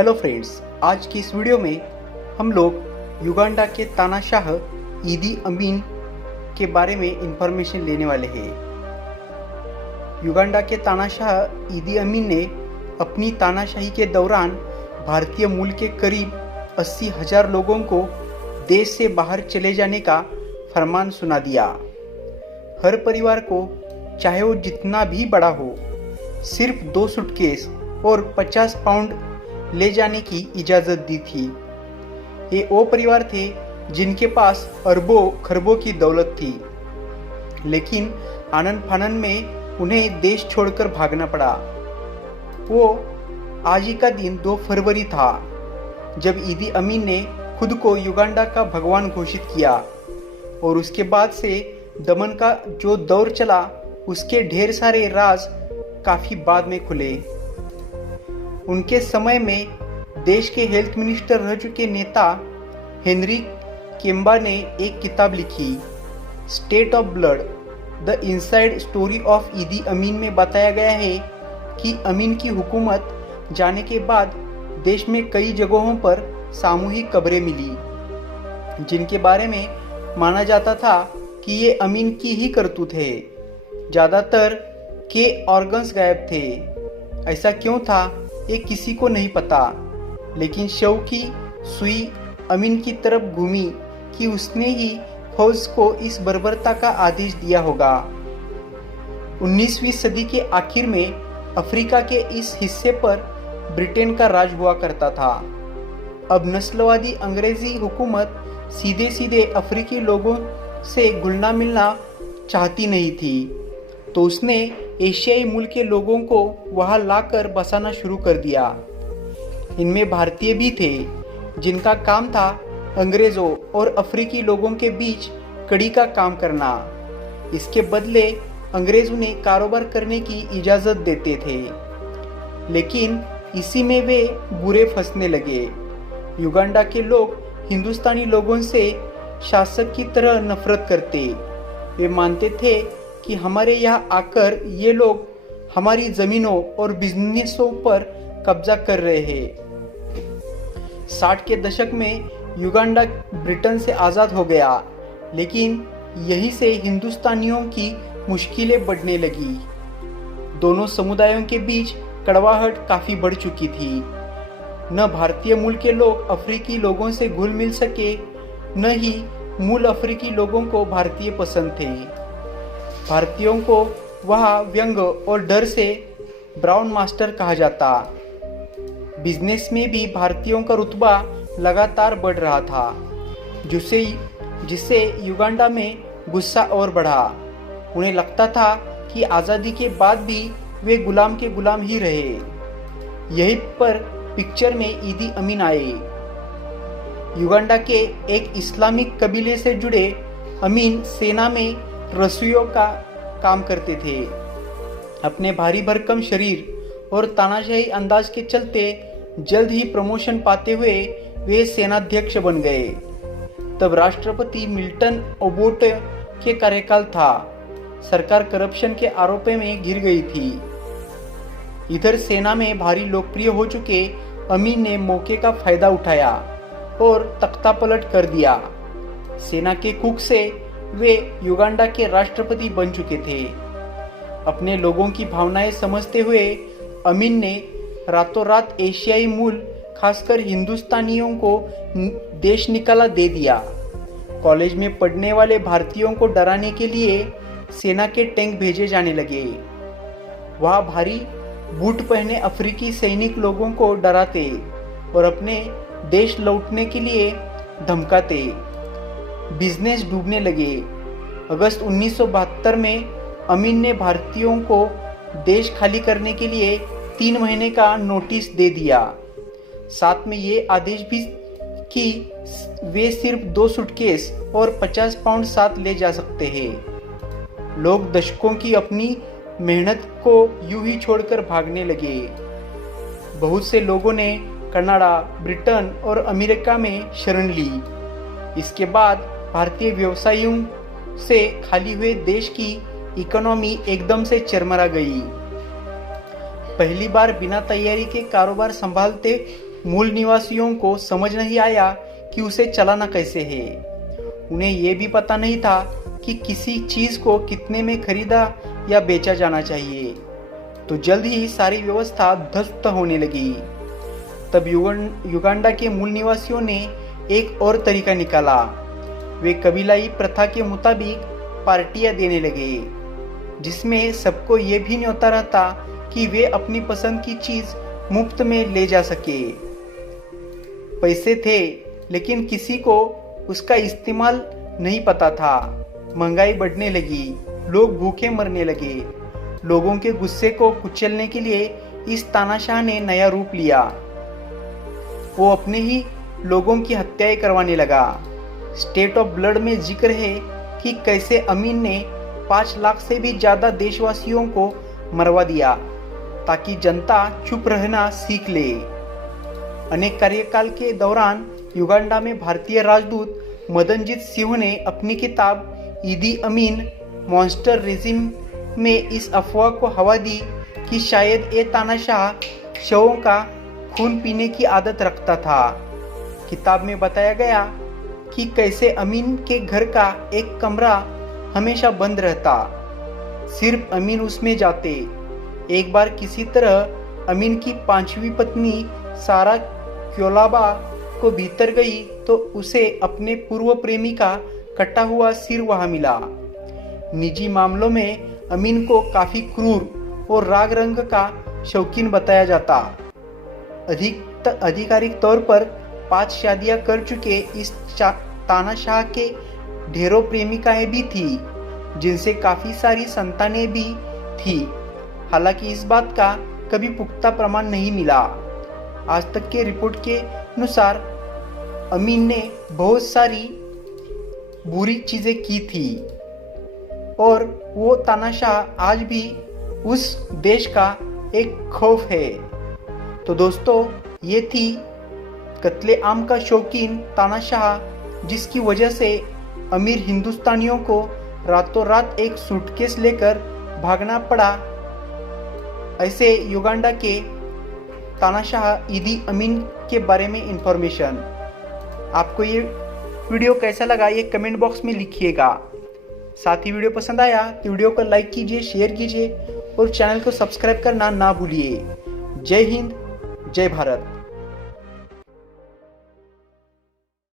Hello friends, आज की इस वीडियो में हम लोग युगांडा के तानाशाह ईदी अमीन के बारे में इंफॉर्मेशन लेने वाले हैं। युगांडा के तानाशाह ईदी अमीन ने अपनी तानाशाही के दौरान भारतीय मूल के करीब 80,000 लोगों को देश से बाहर चले जाने का फरमान सुना दिया। हर परिवार को, चाहे वो जितना भी बड़ा हो, सिर्फ 2 सूटकेस और 50 पाउंड ले जाने की इजाज़त दी थी। ये वो परिवार थे जिनके पास अरबों खरबों की दौलत थी, लेकिन आनन फानन में उन्हें देश छोड़कर भागना पड़ा। वो आज ही का दिन 2 फरवरी था जब ईदी अमीन ने खुद को युगांडा का भगवान घोषित किया, और उसके बाद से दमन का जो दौर चला उसके ढेर सारे राज काफ़ी बाद में खुले। उनके समय में देश के हेल्थ मिनिस्टर रह चुके नेता हेनरी केम्बा ने एक किताब लिखी, state of blood the inside story of ईदी अमीन। में बताया गया है कि अमीन की हुकूमत जाने के बाद देश में कई जगहों पर सामूहिक कब्रें मिली, जिनके बारे में माना जाता था कि ये अमीन की ही करतूत है। ज़्यादातर के ऑर्गन्स गायब थे। ऐसा क्यों था ये किसी को नहीं पता, लेकिन शव की सुई अमीन की तरफ घूमी कि उसने ही फौज को इस बर्बरता का आदेश दिया होगा। 19वीं सदी के आखिर में अफ्रीका के इस हिस्से पर ब्रिटेन का राज हुआ करता था। अब नस्लवादी अंग्रेजी हुकूमत सीधे सीधे अफ्रीकी लोगों से घुलना मिलना चाहती नहीं थी, तो उसने एशियाई मूल के लोगों को वहां लाकर बसाना शुरू कर दिया। इनमें भारतीय भी थे, जिनका काम था अंग्रेज़ों और अफ्रीकी लोगों के बीच कड़ी का काम करना। इसके बदले अंग्रेज उन्हें कारोबार करने की इजाज़त देते थे, लेकिन इसी में वे बुरे फंसने लगे। युगांडा के लोग हिंदुस्तानी लोगों से शासक की तरह नफरत करते। वे मानते थे कि हमारे यहाँ आकर ये लोग हमारी ज़मीनों और बिजनेसों पर कब्जा कर रहे हैं। 60 के दशक में युगांडा ब्रिटेन से आज़ाद हो गया, लेकिन यहीं से हिंदुस्तानियों की मुश्किलें बढ़ने लगी। दोनों समुदायों के बीच कड़वाहट काफ़ी बढ़ चुकी थी। न भारतीय मूल के लोग अफ्रीकी लोगों से घुल मिल सके, न ही मूल अफ्रीकी लोगों को भारतीय पसंद थे। भारतीयों को वहाँ व्यंग और डर से ब्राउन मास्टर कहा जाता। बिजनेस में भी भारतीयों का रुतबा लगातार बढ़ रहा था, जिससे युगांडा में गुस्सा और बढ़ा। उन्हें लगता था कि आज़ादी के बाद भी वे गुलाम के गुलाम ही रहे। यहीं पर पिक्चर में ईदी अमीन आए। युगांडा के एक इस्लामिक कबीले से जुड़े अमीन सेना में रसोइयों का काम करते थे। अपने भारी भरकम शरीर और तानाशाही अंदाज के चलते जल्द ही प्रमोशन पाते हुए वे सेनाध्यक्ष बन गए। तब राष्ट्रपति मिल्टन ओबोट के कार्यकाल था। सरकार करप्शन के आरोप में घिर गई थी। इधर सेना में भारी लोकप्रिय हो चुके अमीन ने मौके का फायदा उठाया और तख्ता पलट कर दिया। सेना के कुक से वे युगांडा के राष्ट्रपति बन चुके थे। अपने लोगों की भावनाएं समझते हुए अमीन ने रातों रात एशियाई मूल, खासकर हिंदुस्तानियों को देश निकाला दे दिया। कॉलेज में पढ़ने वाले भारतीयों को डराने के लिए सेना के टैंक भेजे जाने लगे। वहाँ भारी बूट पहने अफ्रीकी सैनिक लोगों को डराते और अपने देश लौटने के लिए धमकाते। बिजनेस डूबने लगे। अगस्त 1972 में अमीन ने भारतीयों को देश खाली करने के लिए 3 महीने का नोटिस दे दिया। साथ में ये आदेश भी कि वे सिर्फ 2 सूटकेस और 50 पाउंड साथ ले जा सकते हैं। लोग दशकों की अपनी मेहनत को यूं ही छोड़कर भागने लगे। बहुत से लोगों ने कनाडा, ब्रिटेन और अमेरिका में शरण ली। इसके बाद भारतीय व्यवसायियों से खाली हुए देश की इकोनॉमी एकदम से चरमरा गई। पहली बार बिना तैयारी के कारोबार संभालते मूल निवासियों को समझ नहीं आया कि उसे चलाना कैसे है। उन्हें यह भी पता नहीं था कि किसी चीज को कितने में खरीदा या बेचा जाना चाहिए। तो जल्द ही सारी व्यवस्था ध्वस्त होने लगी। तब युगांडा के मूल निवासियों ने एक और तरीका निकाला। वे कबीलाई प्रथा के मुताबिक पार्टियां देने लगे, जिसमें सबको ये भी न्योता रहता कि वे अपनी पसंद की चीज मुफ्त में ले जा सके। पैसे थे, लेकिन किसी को उसका इस्तेमाल नहीं पता था। महंगाई बढ़ने लगी, लोग भूखे मरने लगे। लोगों के गुस्से को कुचलने के लिए इस तानाशाह ने नया रूप लिया। वो अपने ही लोगों की हत्याएं करवाने लगा। स्टेट ऑफ ब्लड में जिक्र है कि कैसे अमीन ने 5 लाख से भी ज्यादा देशवासियों को मरवा दिया ताकि जनता चुप रहना सीख ले। अनेक कार्यकाल के दौरान युगांडा में भारतीय राजदूत मदनजीत सिंह ने अपनी किताब ईदी अमीन मॉन्स्टर रेजिम में इस अफवाह को हवा दी कि शायद ये तानाशाह शवों का खून पीने की आदत रखता था। किताब में बताया गया कि कैसे अमीन के घर का एक कमरा हमेशा बंद रहता, सिर्फ अमीन उसमें जाते। एक बार किसी तरह अमीन की 5वीं पत्नी सारा क्योलाबा को भीतर गई तो उसे अपने पूर्व प्रेमी का कटा हुआ सिर वहां मिला। निजी मामलों में अमीन को काफी क्रूर और राग रंग का शौकीन बताया जाता। आधिकारिक तौर पर 5 शादियां कर चुके इस तानाशाह के ढेरों प्रेमिकाएं भी थी, जिनसे काफी सारी संतानें भी थी। हालांकि इस बात का कभी पुख्ता प्रमाण नहीं मिला। आज तक के रिपोर्ट के अनुसार अमीन ने बहुत सारी बुरी चीजें की थी और वो तानाशाह आज भी उस देश का एक खौफ है। तो दोस्तों, ये थी कत्ले आम का शौकीन तानाशाह, जिसकी वजह से अमीर हिंदुस्तानियों को रातों रात एक सूटकेस लेकर भागना पड़ा। ऐसे युगांडा के तानाशाह ईदी अमीन के बारे में इंफॉर्मेशन। आपको ये वीडियो कैसा लगा ये कमेंट बॉक्स में लिखिएगा। साथ ही वीडियो पसंद आया तो वीडियो को लाइक कीजिए, शेयर कीजिए और चैनल को सब्सक्राइब करना ना भूलिए। जय हिंद, जय भारत।